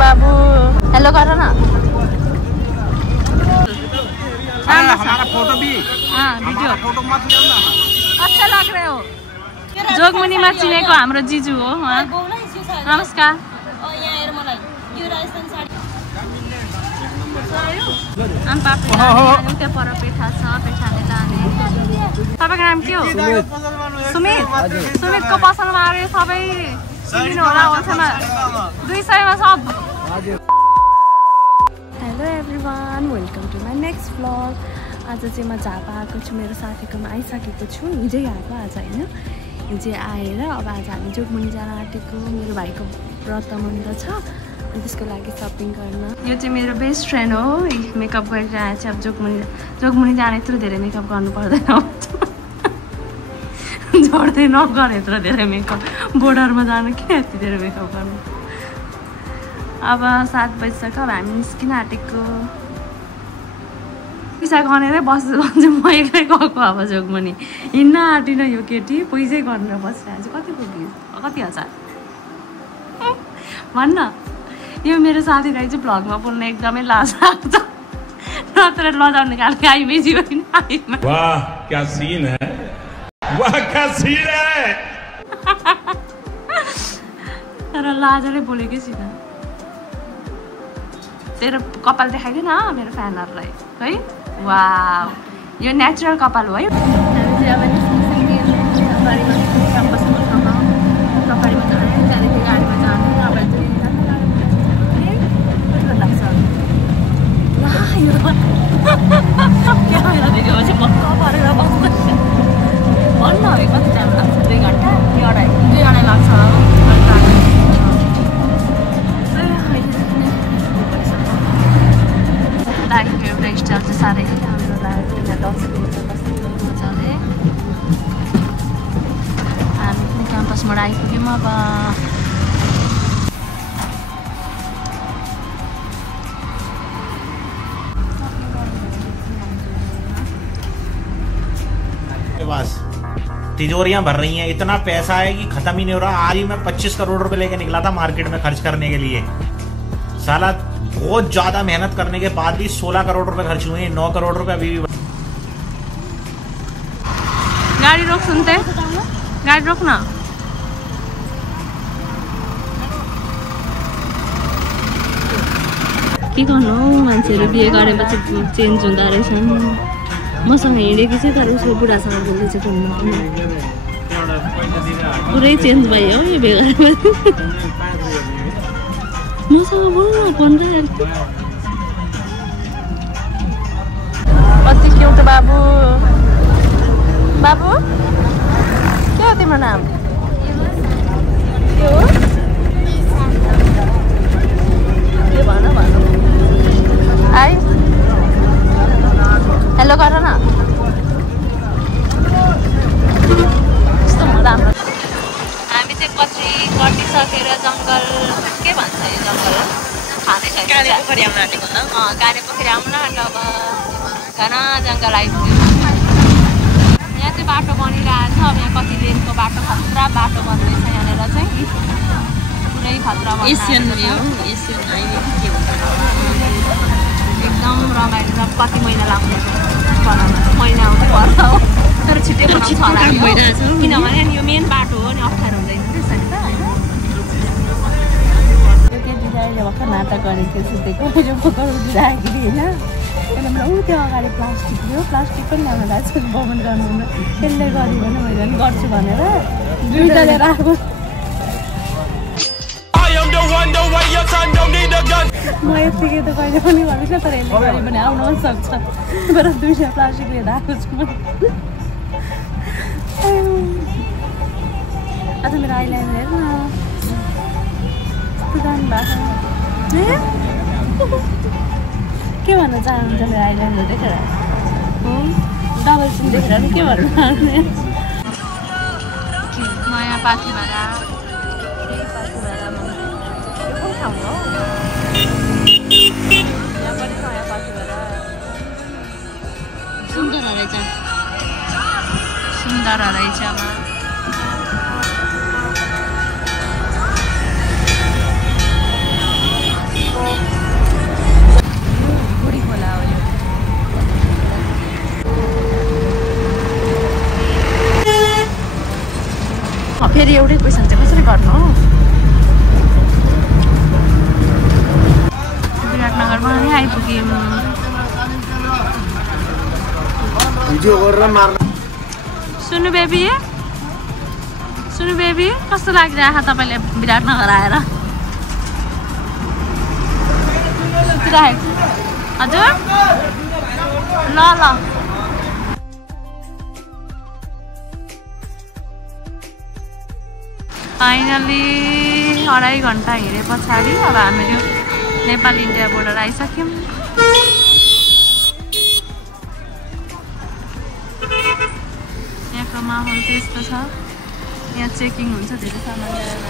बाबू hello गर न हमारा फोटो भी वीडियो फोटो मत लेना अच्छा लग रहे हो जोगमुनीमा चिनेको हाम्रो जिजु हो नमस्कार उता पर पेठा छ पेठाले लाने तपाईको नाम के हो सुमित सुमितको पसलमा आएर सबै किन्नु होला ओछमा 200 मा सब hello everyone welcome to my next vlog आज चाहिँ म झापा आएको छु मेरो साथीकोमा आइसकेको छु हिजै आएको आज होइन हिजै आएर अब आज हामी जोगमुनी जान आँटेको मेरो भाइको व्रतबन्ध छ अनि त्यसको लागि सपिङ गर्न यो चाहिँ मेरो बेस्ट फ्रेन्ड हो मेकअप गरेर आएछ अब जोगमुनी जान यत्रो धेरै मेकअप गर्नु पर्दैन जोड्दै नगरे यत्रो धेरै मेकअप बोर्डरमा जानु के यति धेरै मेकअप गर्नु अब 7 बजिसक्यो अब हामी निस्किन आँटेको पैसा गनेरै बस्छु म एक्लै गएको अब जोगमुनी हिँड्न आँटिन यो केटी पैसै गरेर बसिरहेको छु कति पुग्यो कति हजार भन्न यो मेरो साथीलाई चाहिँ भ्लगमा बोल्न एकदमै लाज लाग्छ नत्र लजाउने खालको आइमेजी होइन वाह क्या सीन है वाह क्या सीन है तर लाजले बोलेकै छैन तेरो कपाल देखाइदिएन मेरो फ्यानहरूलाई है वाउ यो नेचुरल कपाल हो है भन्न है कति टाइम लाग्छ 2 घन्टा 2 अढाई लाग्छ लागेको एउटा स्टाइल चाहिँ साह्रै राम्रो लाग्यो मजाले हामी पनि क्याम्पसबाट आइपुग्यौँ अब बस तिजोरियां भर रही हैं इतना पैसा है कि खत्म ही नहीं हो रहा आज ही मैं 25 करोड़ रुपए लेके निकला था मार्केट में खर्च करने के लिए साला बहुत ज्यादा मेहनत करने के बाद भी 16 करोड़ रुपए खर्च हुए हैं 9 करोड़ रुपए अभी भी गाड़ी रोक सुनते गाड़ी रोक ना के गर्नु मान्छेहरू बिहे गरेपछि चेन्ज हुँदो रहेछन् मसँग हिँडेकी चाहिँ तर उसको बुढासँग बोल्दैछ पुरै चेन्ज भयो हो यो बिहे गरेपछि मसँग बोल्नु 15 कति क्युट बाबु बाबु के हो तिम्रो नाम के हो के भन आई हेलो गर न कस्तो राम्रो हामी चाहिँ पछि कटिसकेर जङ्गल के भन्छ यो जङ्गल खानै छैन काने पोखरी आउन आँटेको त काने पोखरी आउन आँट्यो अब घना जङ्गल आइपुग्यो यहाँ चाहिँ बाटो बनिरहेको छ अब यहाँ कति लेनको बाटो खतरा बाटो बन्दैछ यहाँनिर चाहिँ पुरै खतरा एसियन एकदम रमाइलो छ कति महिना लाग्छ बनाउन महिना आउनु पर्छ हो तर छिट्टै बनाउँछ होला किनभने यो मेन बाटो हो नि अप्ठ्यारो हुँदैन त्यसरी त होइन यो केटी अहिले भर्खर नाटक गरेको थियो सुतेको यो भर्खर उठिराखेको होइन किनभने ऊ त्यो अगाडि प्लास्टिक थियो प्लास्टिक पनि ल्याउनु लाग्छ बमन गर्नु त्यसले गऱ्यो भने मैले पनि गर्छु भनेर दुईटा लिएर आएको म यतिकै त कहिले पनि भनेको तर यसले गऱ्यो भने आउन पनि सक्छ तर 200 प्लास्टिक लिएर आएको छु म आज मेरो आइल्यान्ड हेर न जानु भएको के भन्न चाहनुहुन्छ मेरो आइल्यान्ड देखेर डबल सिन देखेर के भन्नु नयाँ पाथी भाडा सुन्दर रहेछ फेरि एउटै क्वेसन चाहिँ कसरी गर्नु हो विराटनगरमा नि आइपुग्यौँ सुनु बेबी कस्तो लागिरहेको तपाईँले विराटनगर आएर सुतिरहेको हजुर ल फाइनली 2.5 घन्टा हिँडे पछाडि अब हामीहरू नेपाल इन्डिया बोर्डर आइसक्यौँ यहाँको माहौल त्यस्तो छ यहाँ चेकिङ हुन्छ धेरै सामान ल्याएर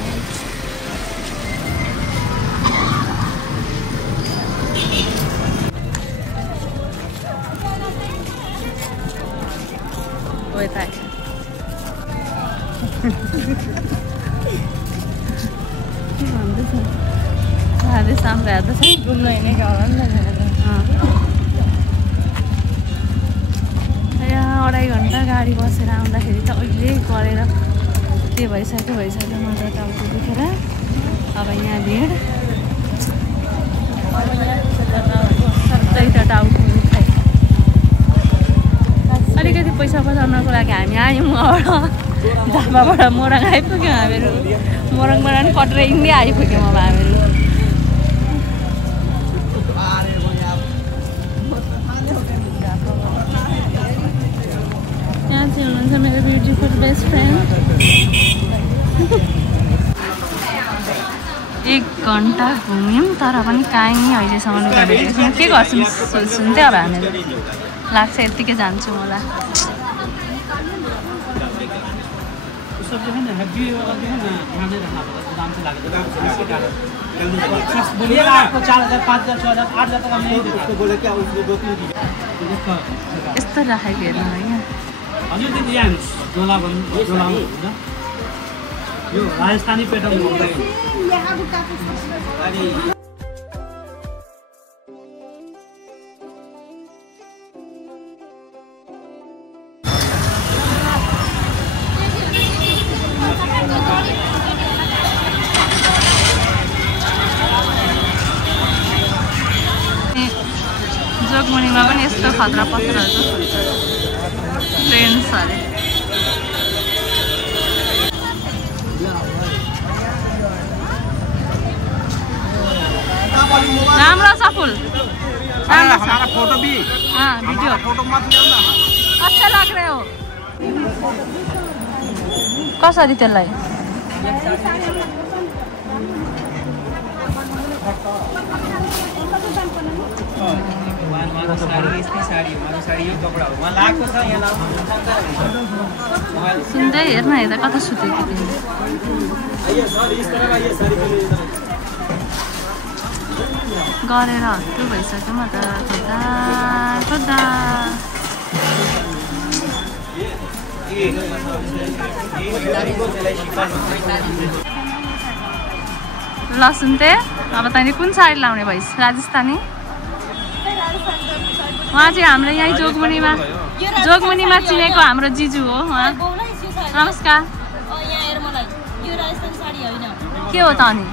शाम हेर्दा चाहिँ घुम्न हिँडेको होला नि त यहाँ 2.5 घन्टा गाडी बसेर आउँदाखेरि त अहिले गरेर त्यो भइसक्यो मजा टाउको दुखेर अब यहाँ भिड सधैँ त टाउको दुखाइ अलिकति पैसा बचाउनको लागि हामी आयौँ झापाबाट मोरङ आइपुग्यौँ हामीहरू मोरङबाट पनि कटेर इन्डिया आइपुग्यौँ अब हामीहरू यहाँ चाहिँ हुनुहुन्छ मेरो ब्युटिफुल बेस्ट फ्रेन्ड 1 घन्टा घुम्यौँ तर पनि काहीँ अहिलेसम्म के गर्छौँ सुन्थ्यो अब हामीहरू लाग्छ यत्तिकै जान्छु मलाई यस्तो राखेको हेर्नु यो राजस्थानी पेटर्न जोगमुनीमा पनि यस्तो खतरा पत्थरहरू फुल्छ ट्रेन्स अरे राम्रो छ फुल हमारा फोटो भी वीडियो फोटो मत ल्याउन अच्छा लग रहे हो कसरी त्यसलाई सुन्दै हेर्न हेर्दा कता सुतेको गरेर हत्तु भइसक्यो म त खोज्दा ल सुन्ते अब तैँले कुन साडी लाउने भइस राजस्थानी उहाँ चाहिँ हाम्रो यहीँ जोगमुनीमा चिनेको हाम्रो जिजु हो उहाँ नमस्कार के हो त अनि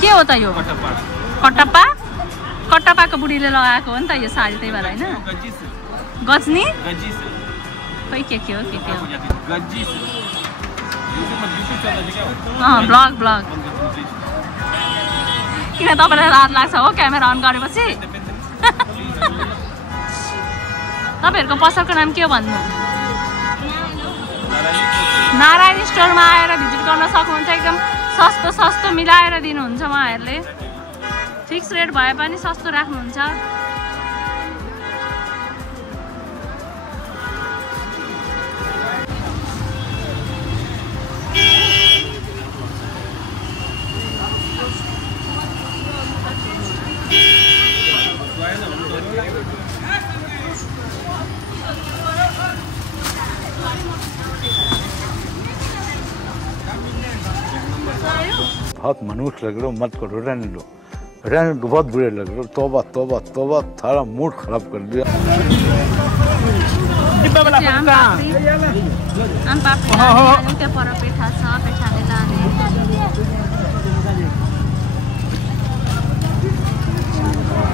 के हो त यो कटप्पाको बुढीले लगाएको हो नि त यो साडी त्यही भएर होइन गजनी खै के हो ब्लग किन तपाईँलाई रात लाग्छ हो क्यामेरा अन गरेपछि तपाईँहरूको पसलको नाम के हो भन्नु नारायण स्टोरमा आएर भिजिट गर्न सक्नुहुन्छ एकदम सस्तो मिलाएर दिनुहुन्छ उहाँहरूले फिक्स रेट भए पनि सस्तो राख्नुहुन्छ बहुत मनुष्य लग रहे हो, मत करो, रहने लो। रहने बहुत बुरे लग रहे। तौबा तौबा तौबा, सारा मूड खराब कर दिया।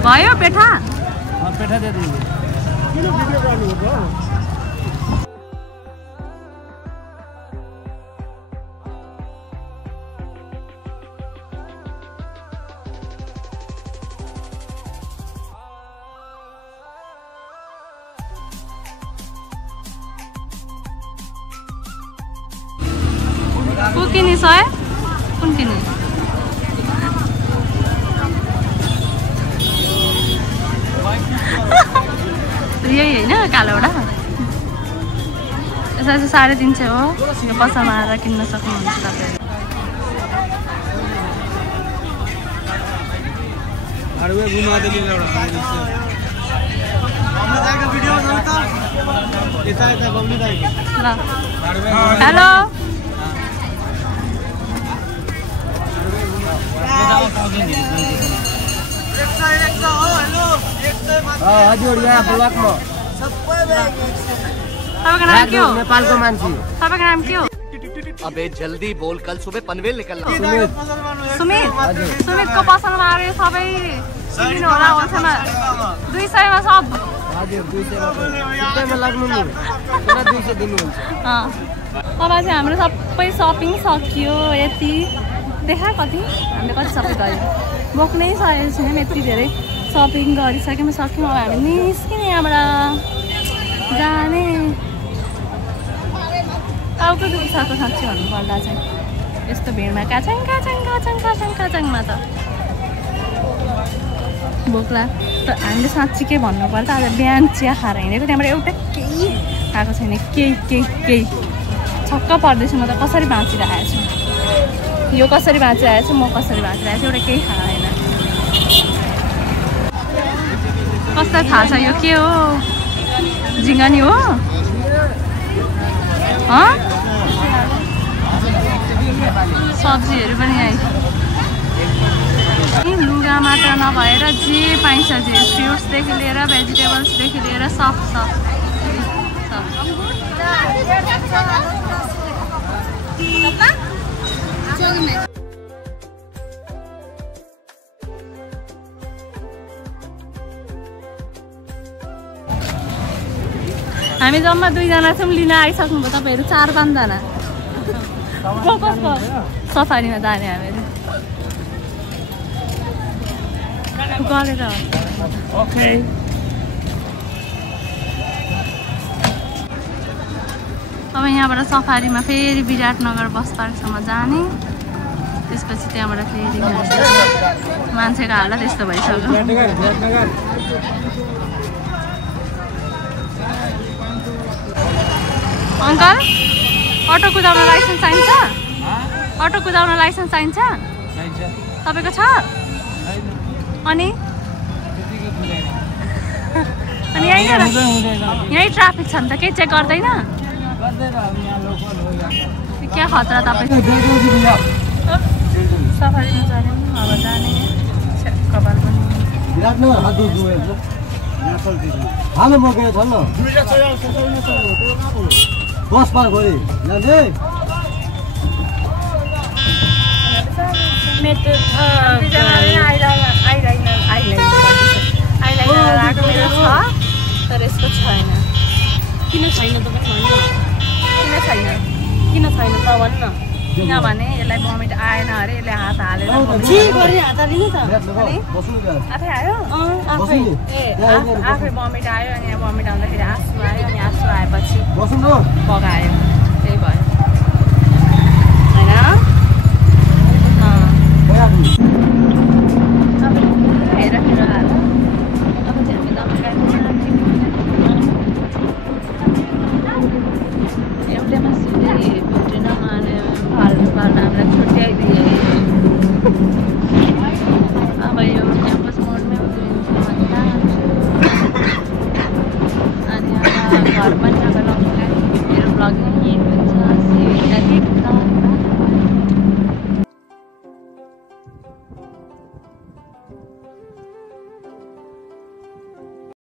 भयो पेठा? पेठा दे दीजिए। को किनी छ है? कुन किनी? यही होइन कालोवटा? यसमा चाहिँ 350 हो। यो पसलमा आएर किन्न सक्नुहुन्छ तपाईहरु। अरे घुमा दे एउटा हमने जाएगा वीडियो बनाता ऐसा बमनी जाएगी। हेलो हजुर यहाँ ब्लकमा तपाईको नाम के हो? नेपालको मान्छे। तपाईको नाम के हो? अबे जल्दी बोल, कल सुबह पनवेल निकलना। सुमित सुमितको पसलमा आएर सबै किन्नु होला। होलसेलमा 200 मा सब। हजुर 200 मा लाग्नु नि। पुरा 200 दिनुहुन्छ। अब चाहिँ हाम्रो सबै शपिङ सकियो। यति देखा कति हामीले कति सबै गर्यौँ। बोक्नै सकेको छैनौँ, यति धेरै सपिङ गरिसक्यौँ। सक्यौँ। अब हामी निस्किने यहाँबाट जाने। टाउको दुखिसक्यो साँच्चै भन्नुपर्दा चाहिँ। यस्तो भिडमा काचाङ काचाङ काचाङ काचाङ काचाङमा त बोक्ला। त हामीले साँच्चीकै भन्नुपर्दा आज बिहान चिया खाएर हिँडेको, त्यहाँबाट एउटा केही खाएको छैन। केही छक्क पर्दैछु म त। कसरी बाँचिरहेको छु, यो कसरी बाँचिरहेको छु, म कसरी बाँचिरहेको छु, एउटा केही खाएको होइन। कस्तो थाहा छ यो के हो? जिङ्गनी हो? सब्जीहरू पनि आइ। लुगा मात्र नभएर जे पाइन्छ, जे फ्रुट्सदेखि लिएर भेजिटेबल्सदेखि लिएर सब। हामी जम्मा 2 जना छौँ। लिन आइसक्नुभयो तपाईँहरू 4-5 जना। कसको सफारीमा जाने हामीहरू गरेर। ओके अब यहाँबाट सफारीमा फेरि विराटनगर बस पार्कसम्म जाने। त्यसपछि त्यहाँबाट फेरि मान्छेको हालत यस्तो भइसक्यो। अङ्कल अटो कुदाउन लाइसेन्स चाहिन्छ? अटो कुदाउन लाइसेन्स चाहिन्छ? तपाईँको छ? अनि यहीँ ट्राफिक छ नि त, केही चेक गर्दैन? क्या खतरा तपाईँ। सफारीमा जाने अब जाने कपाल पनि बस पार्क हो तर यसको छैन। किन छैन त पनि भन्नु? किन छैन त भन्नु? किनभने यसलाई भमिट आएन अरे, यसले हात हालेर आफै आयो। आफै भमिट आयो। अनि भमिट आउँदाखेरि आँसु आयो। अनि आँसु आएपछि बगायो। त्यही भयो होइन? हेर हाल। अब चाहिँ हामी एउटैमा सिधै भेटेन। फाल्टु हामीलाई छुट्याइदिए। अब यो क्याम्पस मोडमै उत्रिन्छु अनि अब घर पनि अब लङ मेरो ब्लगिङ